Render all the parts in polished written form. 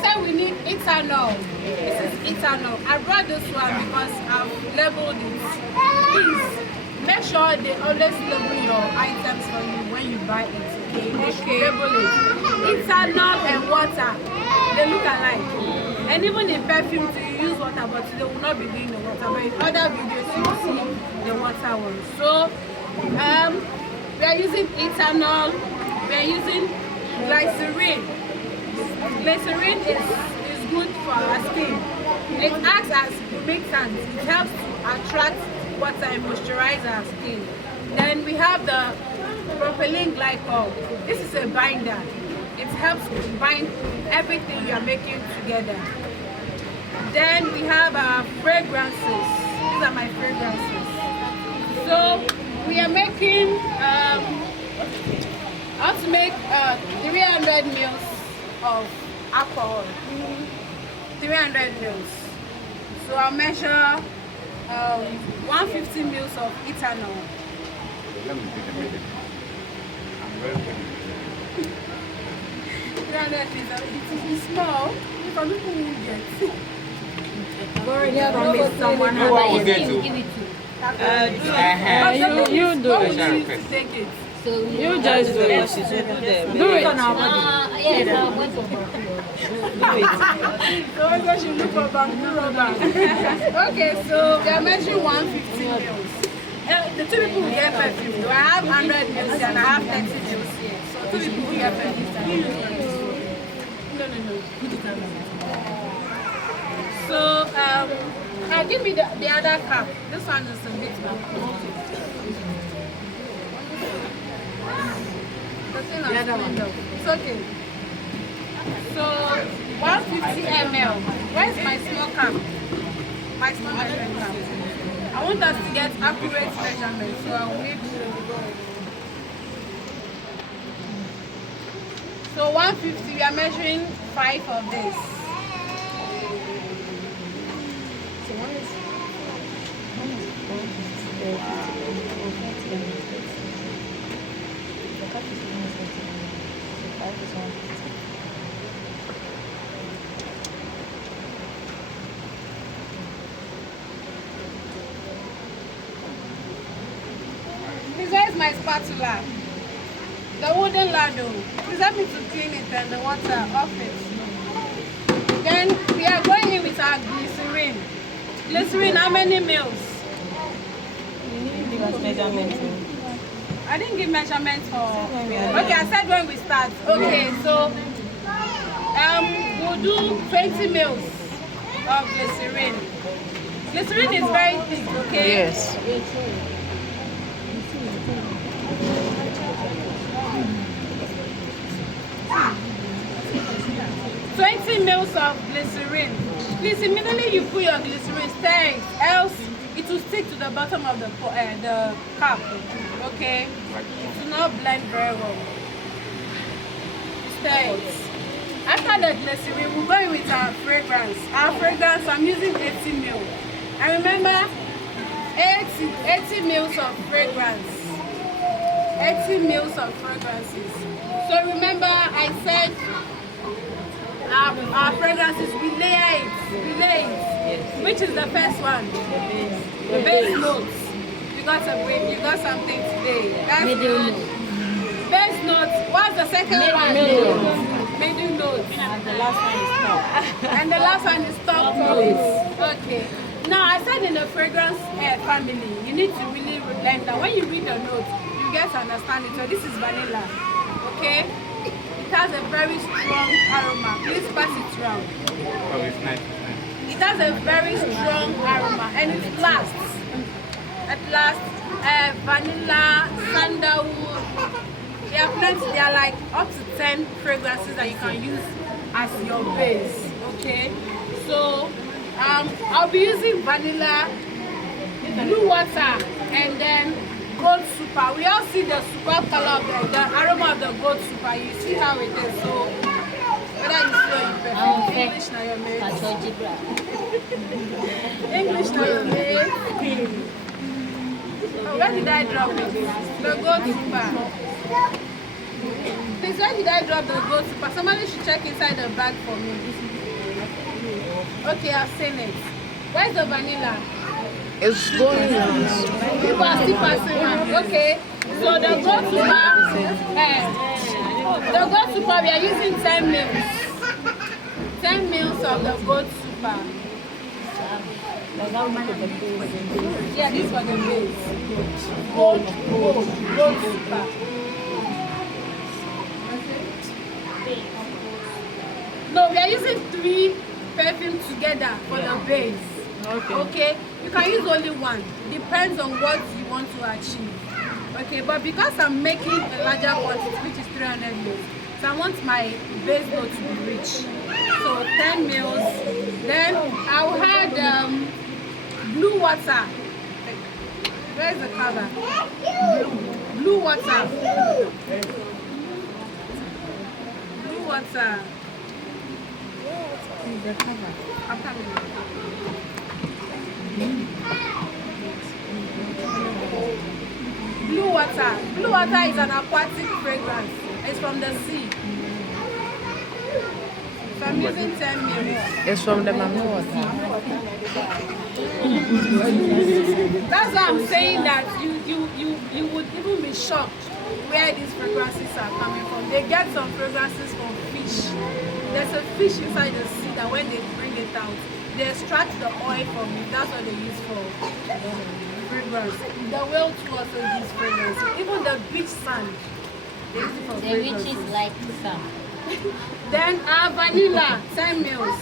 said we need ethanol. This is ethanol. I brought this one because I've labeled it. Please make sure they always label your items for you when you buy it. Okay? They should label it. Ethanol and water. They look alike. And even in perfume too, you use water, but they will not be doing the water. But in other videos you will see the water one. So we are using ethanol. We are using glycerin. Glycerin is good for our skin. It acts as humectant. It helps to attract water and moisturize our skin. Then we have the propylene glycol. This is a binder. It helps to bind everything you are making together. Then we have our fragrances. These are my fragrances. So we are making how to make 300 mils of alcohol. 300 mils. So I'll measure 150 mils of ethanol. Let me take a minute. I'm very good. 300 mils. It is small. Some people won't get. Someone will get to. You do it. take it. You just do it. Do it. So maybe I should look for bamboo rubber. Okay, so they are measuring 150 mils. The two people will get perfume. So I have 100 mils here and I have 30 mils here. So two people will get perfume. No. So give me the other cup. This one is a bit bad. It's okay. So 150 ml. Where's my small cup? My small measuring cup. I want us to get accurate measurements, so I'll need so 150. We are measuring 5 of this. So one is the cup is 5 is 150. Where's my spatula? The wooden ladle. Please help me to clean it and the water off it. Then we are going in with our glycerin. Glycerin, how many mils? You need to give us measurements. I didn't give measurements for. Okay, I said when we start. Okay, so we'll do 20 mils of glycerin. Glycerin is very thick, okay? Yes. 20 mils of glycerin. Please, immediately you put your glycerin, stir it, else it will stick to the bottom of the cup. Okay? It will not blend very well. Stir it. After the glycerin, we're going with our fragrance. Our fragrance, I'm using 80 mil. And remember, 80 mils of fragrance. 80 mils of fragrances. So remember, I said our fragrances, we layer it. Yes. Which is the first one? The base notes. You got something today. That's Middle note. Base notes. What's the second one? Middle Notes. And the last one is top. And the last one is top notes. Okay. Now I said in the fragrance family, you need to really learn that when you read the notes, you get to understand it. So this is vanilla. Okay? It has a very strong aroma. Please pass it round. Oh, it's nice. It has a very strong aroma and it lasts. At last, vanilla, sandalwood. There are plenty. There are like up to 10 fragrances that you can use as your base. Okay, so I'll be using vanilla, blue water, and then gold super. We all see the super color of the aroma of the gold super. You see how it is. So whether you see or you prefer, English na your mate. English na your mate. Oh, where did I drop it? The gold super. Please, where did I drop the goat super? Somebody should check inside the bag for me. Okay, I've seen it. Where's the vanilla? It's going on. People are still passing around. Okay. So the goat super, we are using 10 mils. 10 mils of the goat super. Yeah, this for the base. Goat super. No, we are using 3 perfume together for the base. Okay. You can use only one. Depends on what you want to achieve. Okay, but because I'm making a larger quantity, which is 300 mils, so I want my base note to be rich. So 10 mils. Then I'll add blue water. Where's the color? Blue water. Blue water. I'm coming. Blue water. Blue water is an aquatic fragrance. It's from the sea. So I'm using 10 mils. It's from the mamma water. That's why I'm saying that you would even be shocked where these fragrances are coming from. They get some fragrances from fish. There's a fish inside the sea that when they bring it out, they extract the oil from it. That's what they use for fragrance. The whale too also use fragrance. Even the beach sand, they use it for The fragrance. witches like some. Then our vanilla, 10 mils.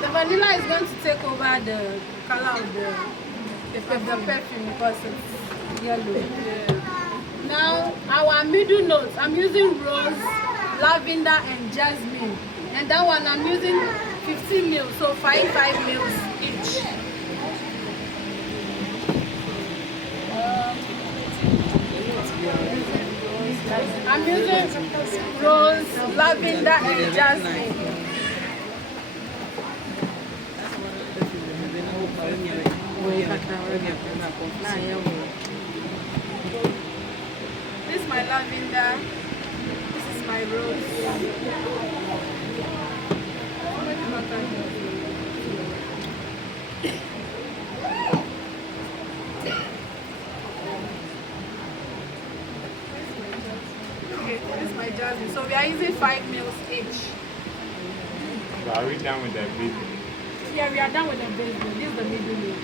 The vanilla is going to take over the color of the perfume because it's yellow. Now our middle notes, I'm using rose, lavender and jasmine. And that one I'm using 15 mils, so 5 mils each. I'm using rose, lavender and jasmine. This is my lavender. This is my rose. Okay, this is my jasmine. So we are using 5 mils each. So are we done with the baby? Yeah, we are done with the base. This is the middle note.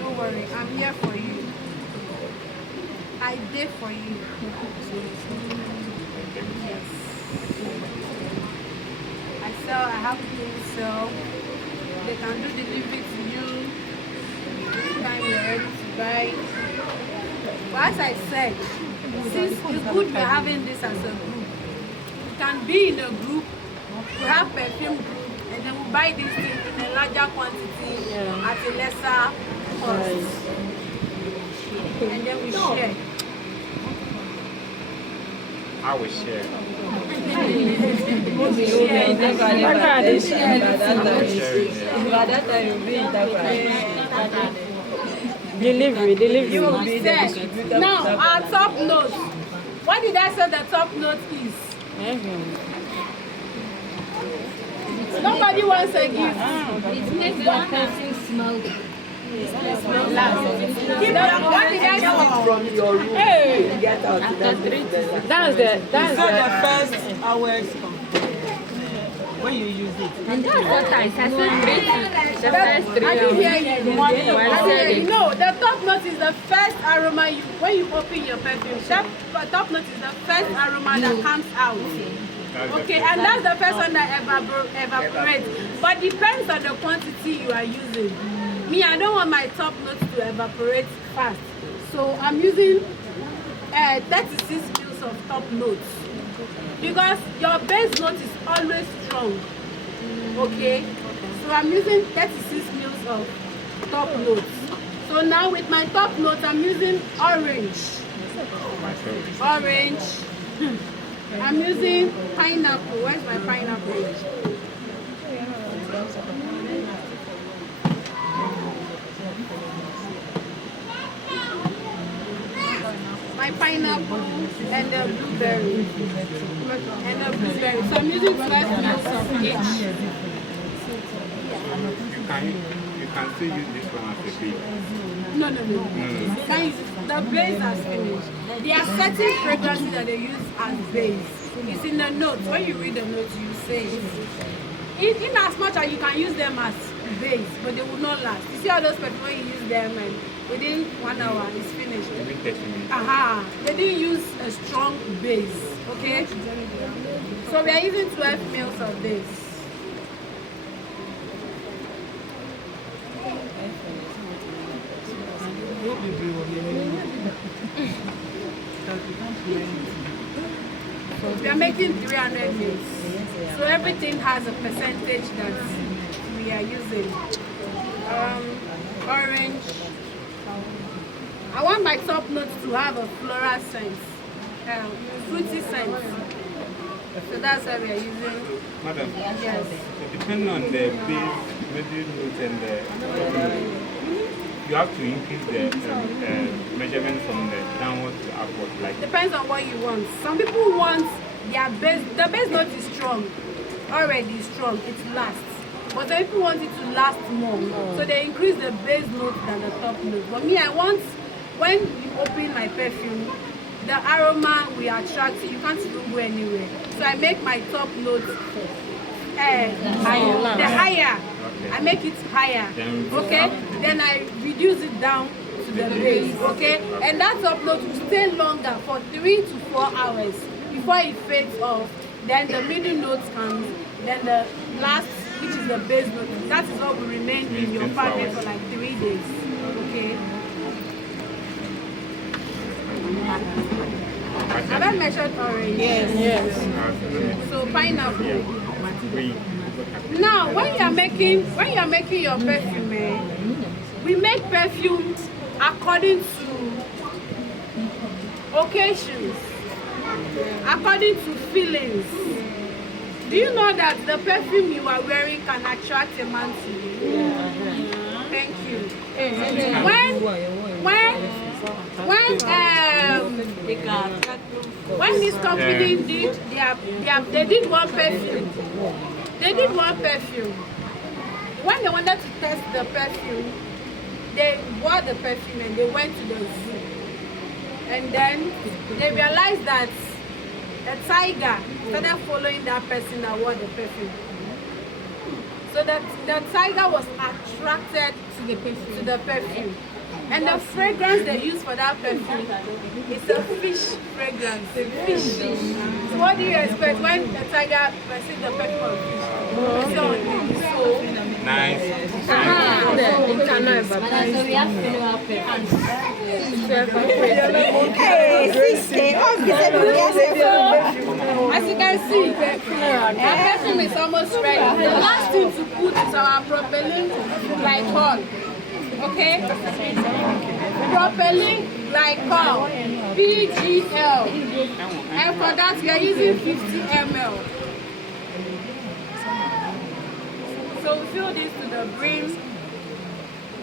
Don't worry, I'm here for you. I did for you. Yes. I have people who sell. They can do delivery to you anytime you're ready to buy. But as I said, since it's good we're having this as a group. We can be in a group, we have perfume group, and then we buy this thing in a larger quantity at a lesser cost. And then we share. I will share. Delivery. Now, our top note. What did I say the top note is? Nobody wants a gift. It makes the person smell good. What did I say? From your room, Hey, get out. that's the First hours when you use it. And that's what I said. The first 3 I didn't hear you. I One didn't hear you. No, the top note is the first aroma when you open your perfume. That top note is the first aroma that comes out. Okay, and that's the first one that evaporates. But depends on the quantity you are using. Me, I don't want my top notes to evaporate fast. So I'm using 36 mils of top notes. Because your base note is always strong. Okay? So I'm using 36 mils of top notes. So now with my top notes, I'm using orange. Orange. I'm using pineapple. Where's my pineapple? My pineapple and the blueberry. And the blueberry. So I'm using 12 mils of each. You can still use this one as a base. No. You can't use it. The base has finished. There are certain fragrances that they use as base. It's in the notes. When you read the notes, you say it. In as much as you can use them as base, but they will not last. You see all those perfumes when you use them and within 1 hour it's finished. They didn't use a strong base. Okay? So we are using 12 mils of this. We are making 300 mils. So everything has a percentage that we are using. Orange. I want my top notes to have a floral scent, fruity scent. So that's what we are using. Madam, Yes. so depending on the base, middle note and the you have to increase the measurement from the downward to upward. Like Depends on what you want. Some people want their base, the base note is strong, already strong, it lasts. But some people want it to last more, so they increase the base note than the top note. But me, I want, when you open my perfume, the aroma will attract you. You can't even go anywhere. So I make my top note higher. Okay. I make it higher. Okay? Then I reduce it down to the base. Okay? And that top note will stay longer for 3 to 4 hours before it fades off. Then the middle note comes. Then the last, which is the base note, that is what will remain in your fabric for like 3 days. Okay? Have I measured orange? Yes. So pineapple. Now, when you are making your perfume, we make perfumes according to occasions, according to feelings. Do you know that the perfume you are wearing can attract a man to you? Thank you. When this company did they did one perfume. They did one perfume. When they wanted to test the perfume, they bought the perfume and they went to the zoo. And then they realized that a tiger started following that person that wore the perfume. So that the tiger was attracted to the perfume. And the fragrance they use for that perfume is a fish fragrance, a fish. So what do you expect when the tiger perceives the perfume of fish? So nice. So we have floral perfume. as you can see, our perfume is almost ready. The last thing to put is our propylene glycol. Okay? Propylene glycol, PGL. And for that, we are using 50 ml. So we fill this to the brim,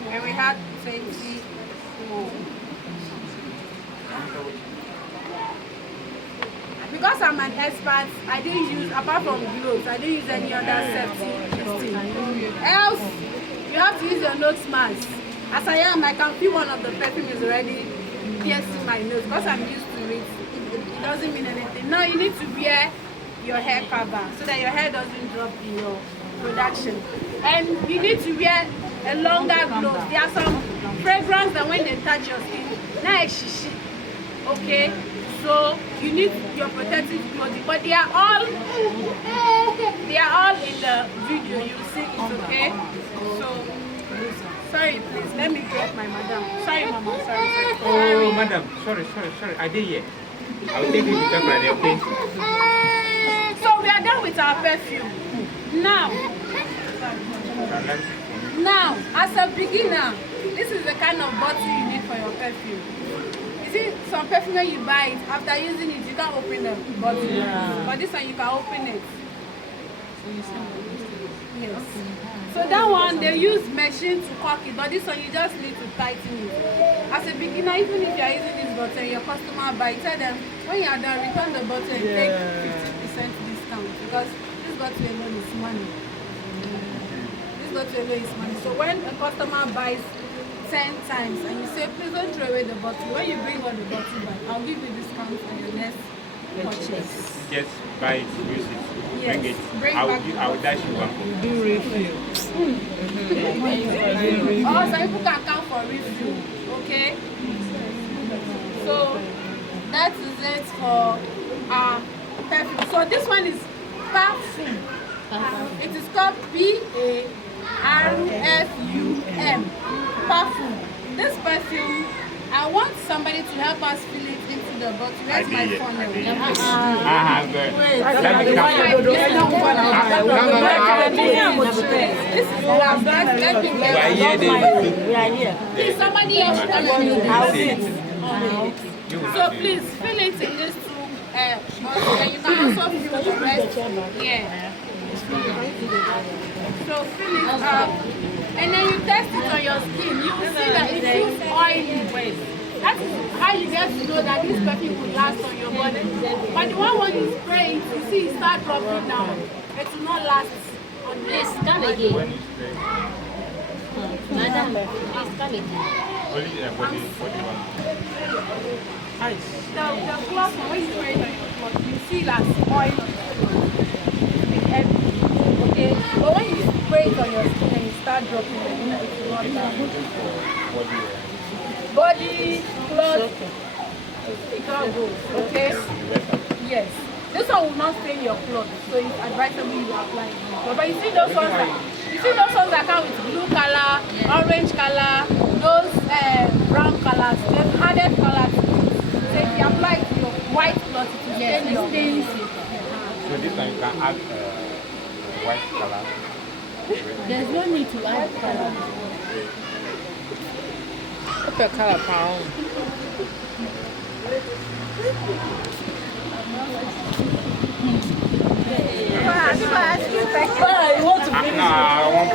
and we have 20 more. Because I'm an expert, I didn't use, apart from gloves, I didn't use any other safety thing. Else, you have to use your nose mask. As I am, I can feel one of the perfume is already piercing my nose because I'm used to it. It doesn't mean anything. Now you need to wear your hair cover so that your hair doesn't drop in your production. And you need to wear a longer glove. There are some fragrance that when they touch your skin, nice shishi. Okay? So you need your protective clothing. But they are all in the video. You see it's okay. So sorry, please. Let me get my madam. Sorry, mama. Sorry. Oh, madam. Sorry. I did hear. I will take you to talk right, okay? So we are done with our perfume. Now, as a beginner, this is the kind of bottle you need for your perfume. You see, some perfume when you buy it, after using it, you can't open the bottle. Yeah. But this one, you can open it. Yes. So that one, they use machine to cork it, but this one, you just need to tighten it. As a beginner, even if you are using this bottle and your customer buy, tell them, when you are done, return the bottle and take 50% discount, because this bottle alone is money. This bottle alone is money. So when a customer buys 10 times and you say, please don't throw away the bottle, when you bring on the bottle back, I'll give you discount on your next purchase. Just buy it, use it, Yes, bring it. bring I back will dash you one. Do refill. Or some people can count for refill, okay? So that is it for perfume. So this one is Perfume. It is called P-A-R-F-U-M. Perfume. This perfume, I want somebody to help us fill it into the bottle. Where's my funnel? Let me come. This is glass. Let me We are here, get We are here. Please, somebody else come and do I'll this. sit. So please fill it in this two bottles, and you can also fill the rest here. So fill it up, and then you test it on your skin. You will see that it feels oily. That is how you get to know that this perfume will last on your body. But the one when you spray it, you see it start dropping down. It will not last on this. Please come again. When you spray, Madam, please come again. only body one. The cloth, when you spray it on your cloth, you see that oil heavy. Okay? But when you spray it on your skin and you start dropping it, it will not last. Body, cloth, it all goes. Okay? Yes. This one will not stain your cloth, so it's advisable you apply it. But you see those ones that come with blue color, orange color, those brown colors, they've added colors. So if you apply it to your white cloth, it will stain your clothes. So this one you can add white color. There's no need to add color. Put the color pound. No, I want